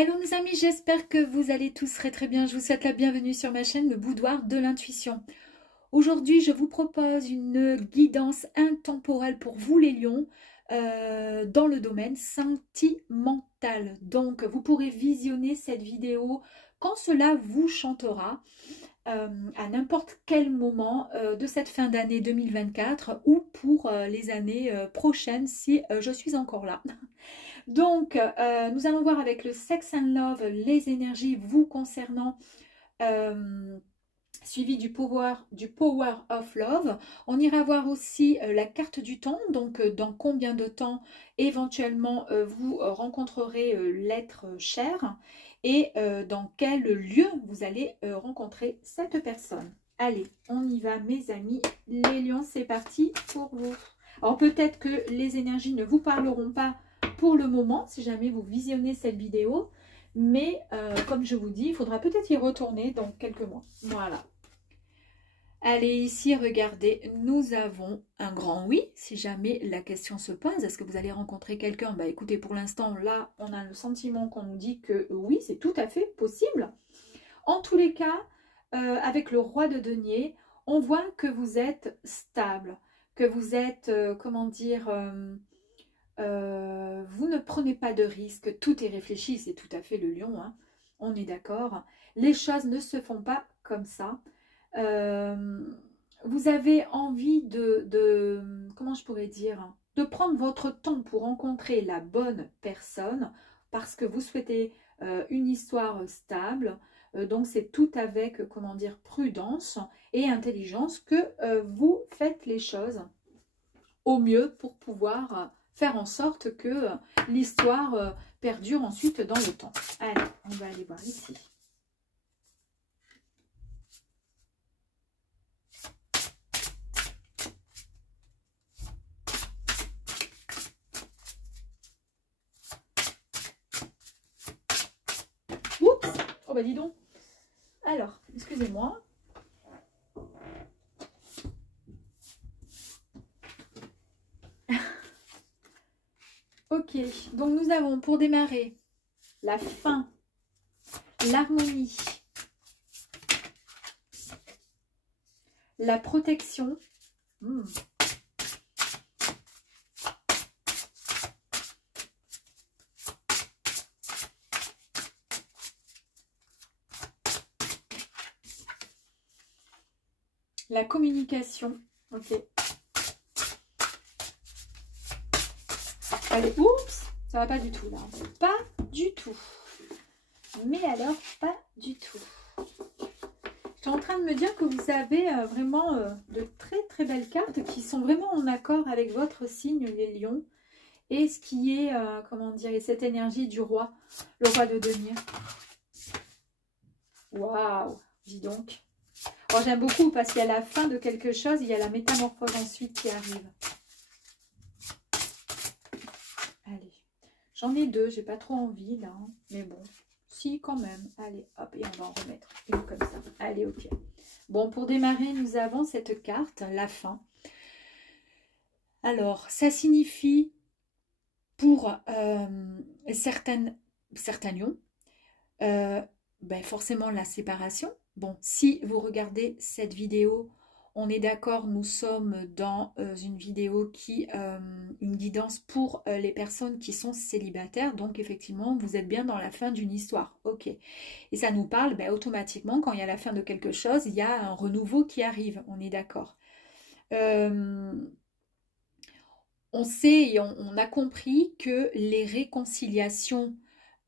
Hello mes amis, j'espère que vous allez tous très bien. Je vous souhaite la bienvenue sur ma chaîne, le Boudoir de l'intuition. Aujourd'hui, je vous propose une guidance intemporelle pour vous les lions dans le domaine sentimental. Donc, vous pourrez visionner cette vidéo quand cela vous chantera à n'importe quel moment de cette fin d'année 2024 ou pour les années prochaines si je suis encore là. Donc, nous allons voir avec le Sex and Love les énergies vous concernant, suivi du power of Love. On ira voir aussi la carte du temps, donc dans combien de temps éventuellement vous rencontrerez l'être cher et dans quel lieu vous allez rencontrer cette personne. Allez, on y va mes amis, les lions, c'est parti pour vous. Alors peut-être que les énergies ne vous parleront pas pour le moment, si jamais vous visionnez cette vidéo, mais comme je vous dis, il faudra peut-être y retourner dans quelques mois. Voilà. Allez, ici, regardez, nous avons un grand oui, si jamais la question se pose, est-ce que vous allez rencontrer quelqu'un? Bah écoutez, pour l'instant, là, on a le sentiment qu'on nous dit que oui, c'est tout à fait possible. En tous les cas, avec le roi de denier, on voit que vous êtes stable, que vous êtes, comment dire... vous ne prenez pas de risques, tout est réfléchi, c'est tout à fait le lion, hein, on est d'accord. Les choses ne se font pas comme ça. Vous avez envie comment je pourrais dire, de prendre votre temps pour rencontrer la bonne personne parce que vous souhaitez une histoire stable. Donc c'est tout avec, comment dire, prudence et intelligence que vous faites les choses au mieux pour pouvoir faire en sorte que l'histoire perdure ensuite dans le temps. Allez, on va aller voir ici. Oups! Oh bah dis donc. Alors, excusez-moi. Ok, donc nous avons pour démarrer la fin, l'harmonie, la protection, la communication. Ok. Allez, oups, ça va pas du tout là. Pas du tout. Mais alors, pas du tout. Je suis en train de me dire que vous avez vraiment de très belles cartes qui sont vraiment en accord avec votre signe, les lions. Et ce qui est, comment dire, et cette énergie du roi, le roi de denier. Waouh, dis donc. Oh, j'aime beaucoup parce qu'il y a la fin de quelque chose, il y a la métamorphose ensuite qui arrive. Allez, j'en ai deux, j'ai pas trop envie là, hein, mais bon, si quand même. Allez, hop, et on va en remettre une comme ça. Allez, ok. Bon, pour démarrer, nous avons cette carte, la fin. Alors, ça signifie pour certains lions, ben forcément la séparation. Bon, si vous regardez cette vidéo, on est d'accord, nous sommes dans une vidéo une guidance pour les personnes qui sont célibataires. Donc effectivement, vous êtes bien dans la fin d'une histoire. Ok. Et ça nous parle, ben, automatiquement, quand il y a la fin de quelque chose, il y a un renouveau qui arrive. On est d'accord. On sait et on a compris que les réconciliations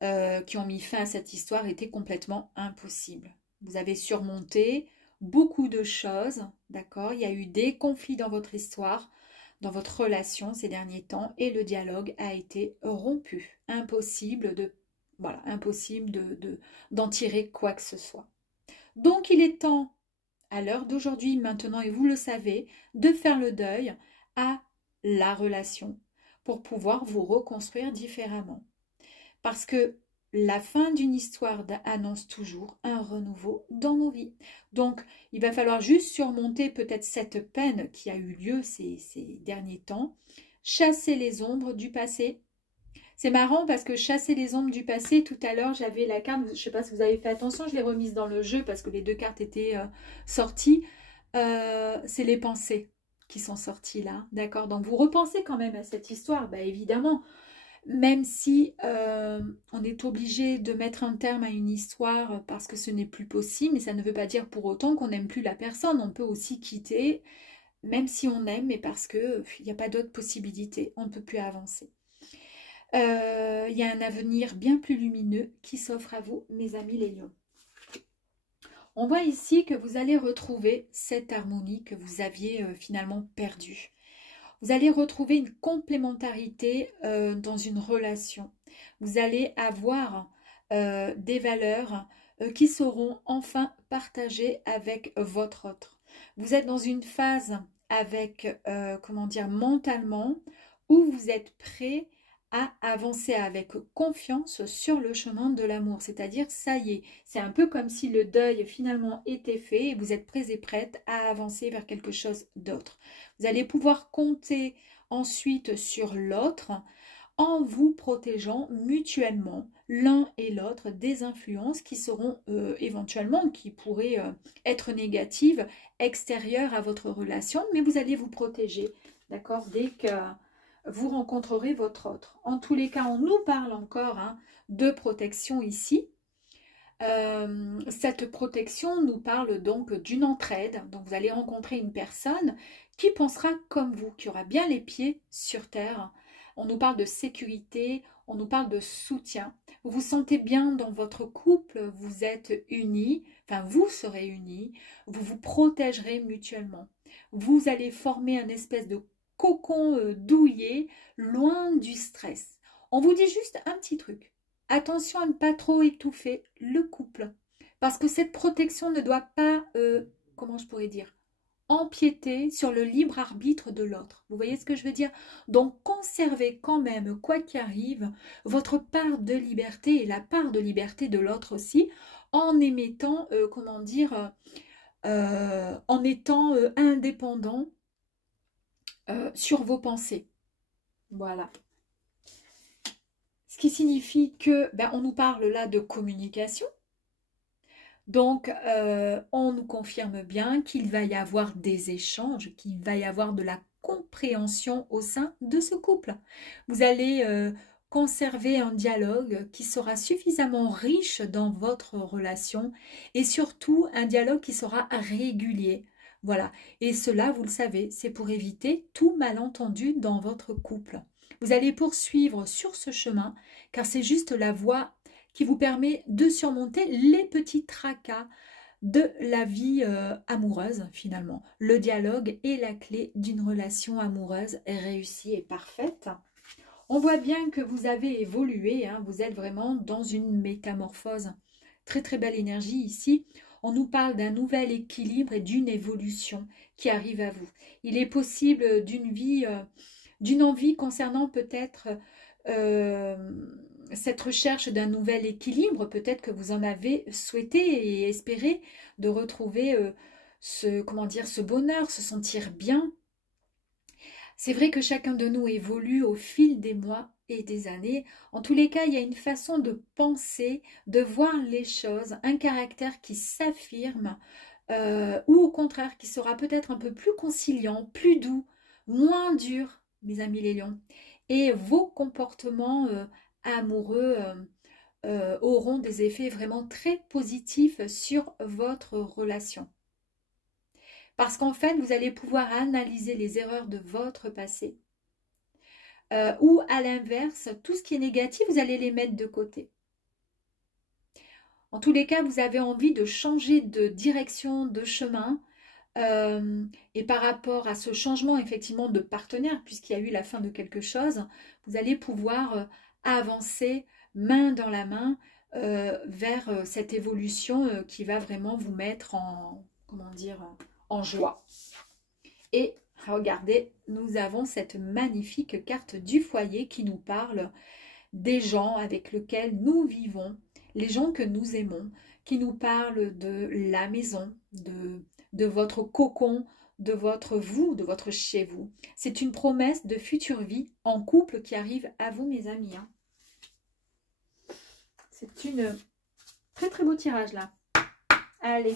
qui ont mis fin à cette histoire étaient complètement impossibles. Vous avez surmonté beaucoup de choses, d'accord? Il y a eu des conflits dans votre histoire, dans votre relation ces derniers temps, et le dialogue a été rompu. Impossible d'en tirer quoi que ce soit. Donc il est temps, à l'heure d'aujourd'hui, maintenant, et vous le savez, de faire le deuil à la relation pour pouvoir vous reconstruire différemment. Parce que la fin d'une histoire annonce toujours un renouveau dans nos vies. Donc, il va falloir juste surmonter peut-être cette peine qui a eu lieu ces derniers temps, chasser les ombres du passé. C'est marrant parce que chasser les ombres du passé, tout à l'heure, j'avais la carte, je ne sais pas si vous avez fait attention, je l'ai remise dans le jeu parce que les deux cartes étaient sorties. C'est les pensées qui sont sorties là, d'accord? Donc vous repensez quand même à cette histoire, bah, évidemment, même si on est obligé de mettre un terme à une histoire parce que ce n'est plus possible, mais ça ne veut pas dire pour autant qu'on n'aime plus la personne. On peut aussi quitter, même si on aime, mais parce qu'il n'y a pas d'autre possibilité, on ne peut plus avancer. Il y a un avenir bien plus lumineux qui s'offre à vous, mes amis les lions. On voit ici que vous allez retrouver cette harmonie que vous aviez finalement perdue. Vous allez retrouver une complémentarité dans une relation. Vous allez avoir des valeurs qui seront enfin partagées avec votre autre. Vous êtes dans une phase avec, comment dire, mentalement, où vous êtes prêt à avancer avec confiance sur le chemin de l'amour. C'est-à-dire, ça y est, c'est un peu comme si le deuil finalement était fait et vous êtes prêts et prêtes à avancer vers quelque chose d'autre. Vous allez pouvoir compter ensuite sur l'autre en vous protégeant mutuellement l'un et l'autre des influences qui seront éventuellement, qui pourraient être négatives, extérieures à votre relation, mais vous allez vous protéger, d'accord, dès que vous rencontrerez votre autre. En tous les cas, on nous parle encore de protection ici. Cette protection nous parle donc d'une entraide. Donc vous allez rencontrer une personne qui pensera comme vous, qui aura bien les pieds sur terre. On nous parle de sécurité, on nous parle de soutien. Vous vous sentez bien dans votre couple, vous êtes unis, enfin vous serez unis, vous vous protégerez mutuellement. Vous allez former un espèce de cocon douillet, loin du stress. On vous dit juste un petit truc. Attention à ne pas trop étouffer le couple. Parce que cette protection ne doit pas, comment je pourrais dire, empiéter sur le libre arbitre de l'autre. Vous voyez ce que je veux dire? Donc conservez quand même, quoi qu'il arrive, votre part de liberté et la part de liberté de l'autre aussi, en émettant, comment dire, en étant indépendant sur vos pensées. Voilà. Ce qui signifie que, on nous parle là de communication. Donc, on nous confirme bien qu'il va y avoir des échanges, qu'il va y avoir de la compréhension au sein de ce couple. Vous allez conserver un dialogue qui sera suffisamment riche dans votre relation et surtout un dialogue qui sera régulier. Voilà. Et cela, vous le savez, c'est pour éviter tout malentendu dans votre couple. Vous allez poursuivre sur ce chemin car c'est juste la voie qui vous permet de surmonter les petits tracas de la vie amoureuse finalement. Le dialogue est la clé d'une relation amoureuse réussie et parfaite. On voit bien que vous avez évolué, vous êtes vraiment dans une métamorphose. Très très belle énergie ici. On nous parle d'un nouvel équilibre et d'une évolution qui arrive à vous. Il est possible d'une vie, d'une envie concernant peut-être cette recherche d'un nouvel équilibre. Peut-être que vous en avez souhaité et espéré de retrouver ce bonheur, se sentir bien. C'est vrai que chacun de nous évolue au fil des mois et des années. En tous les cas, il y a une façon de penser, de voir les choses, un caractère qui s'affirme ou au contraire qui sera peut-être un peu plus conciliant, plus doux, moins dur, mes amis les lions. Et vos comportements amoureux auront des effets vraiment très positifs sur votre relation. Parce qu'en fait, vous allez pouvoir analyser les erreurs de votre passé. Ou à l'inverse, tout ce qui est négatif, vous allez les mettre de côté. En tous les cas, vous avez envie de changer de direction, de chemin. Et par rapport à ce changement effectivement de partenaire, puisqu'il y a eu la fin de quelque chose, vous allez pouvoir avancer main dans la main vers cette évolution qui va vraiment vous mettre en, comment dire, en joie. Et regardez, nous avons cette magnifique carte du foyer qui nous parle des gens avec lesquels nous vivons, les gens que nous aimons, qui nous parlent de la maison, de votre cocon, de votre vous, de votre chez vous. C'est une promesse de future vie en couple qui arrive à vous, mes amis. C'est une très très beau tirage là. Allez.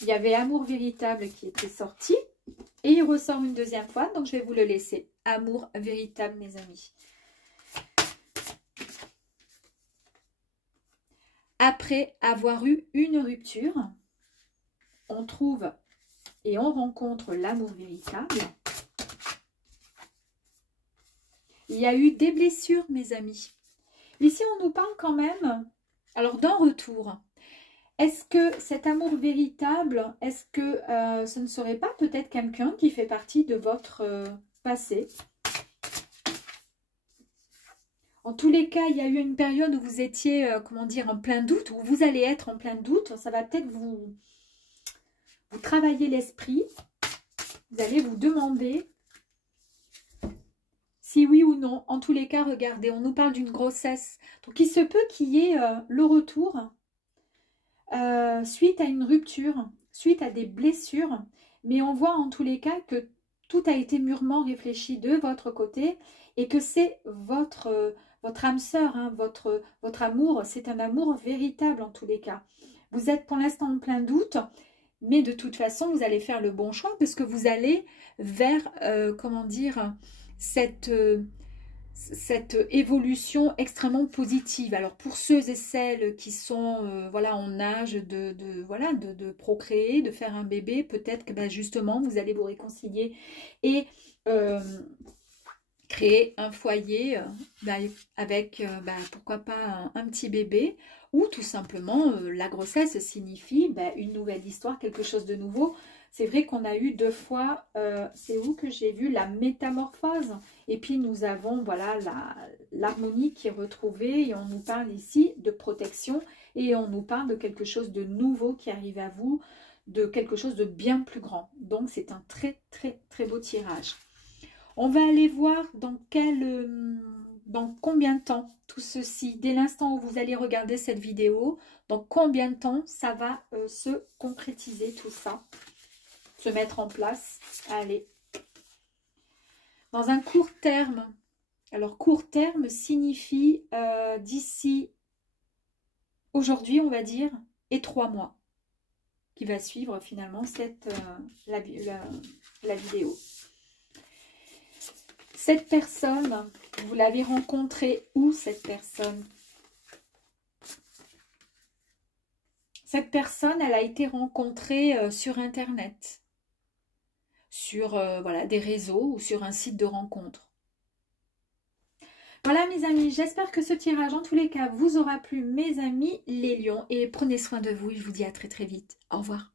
Il y avait Amour véritable qui était sorti. Et il ressort une deuxième fois. Donc je vais vous le laisser. Amour véritable, mes amis. Après avoir eu une rupture, on trouve et on rencontre l'amour véritable. Il y a eu des blessures, mes amis. Ici, on nous parle quand même, alors d'un retour. Est-ce que cet amour véritable, est-ce que ce ne serait pas peut-être quelqu'un qui fait partie de votre passé? En tous les cas, il y a eu une période où vous étiez, comment dire, en plein doute, où vous allez être en plein doute. Ça va peut-être vous travailler l'esprit. Vous allez vous demander si oui ou non. En tous les cas, regardez, on nous parle d'une grossesse. Donc, il se peut qu'il y ait le retour suite à une rupture, suite à des blessures. Mais on voit en tous les cas que tout a été mûrement réfléchi de votre côté et que c'est votre âme sœur, hein, votre amour. C'est un amour véritable en tous les cas. Vous êtes pour l'instant en plein doute, mais de toute façon, vous allez faire le bon choix parce que vous allez vers, comment dire, cette évolution extrêmement positive. Alors pour ceux et celles qui sont voilà, en âge de procréer, de faire un bébé, peut-être que ben, justement vous allez vous réconcilier et créer un foyer avec pourquoi pas un petit bébé, ou tout simplement la grossesse signifie une nouvelle histoire, quelque chose de nouveau. C'est vrai qu'on a eu 2 fois, c'est où que j'ai vu la métamorphose, et puis nous avons voilà l'harmonie qui est retrouvée, et on nous parle ici de protection, et on nous parle de quelque chose de nouveau qui arrive à vous, de quelque chose de bien plus grand. Donc c'est un très très très beau tirage. On va aller voir dans combien de temps tout ceci, dès l'instant où vous allez regarder cette vidéo, dans combien de temps ça va se concrétiser tout ça, se mettre en place. Allez. Dans un court terme, alors court terme signifie d'ici aujourd'hui, on va dire, et 3 mois, qui va suivre finalement la vidéo. Cette personne, vous l'avez rencontrée où cette personne? Cette personne, elle a été rencontrée sur Internet, sur voilà, des réseaux ou sur un site de rencontre. Voilà mes amis, j'espère que ce tirage en tous les cas vous aura plu mes amis les lions, et prenez soin de vous et je vous dis à très très vite. Au revoir.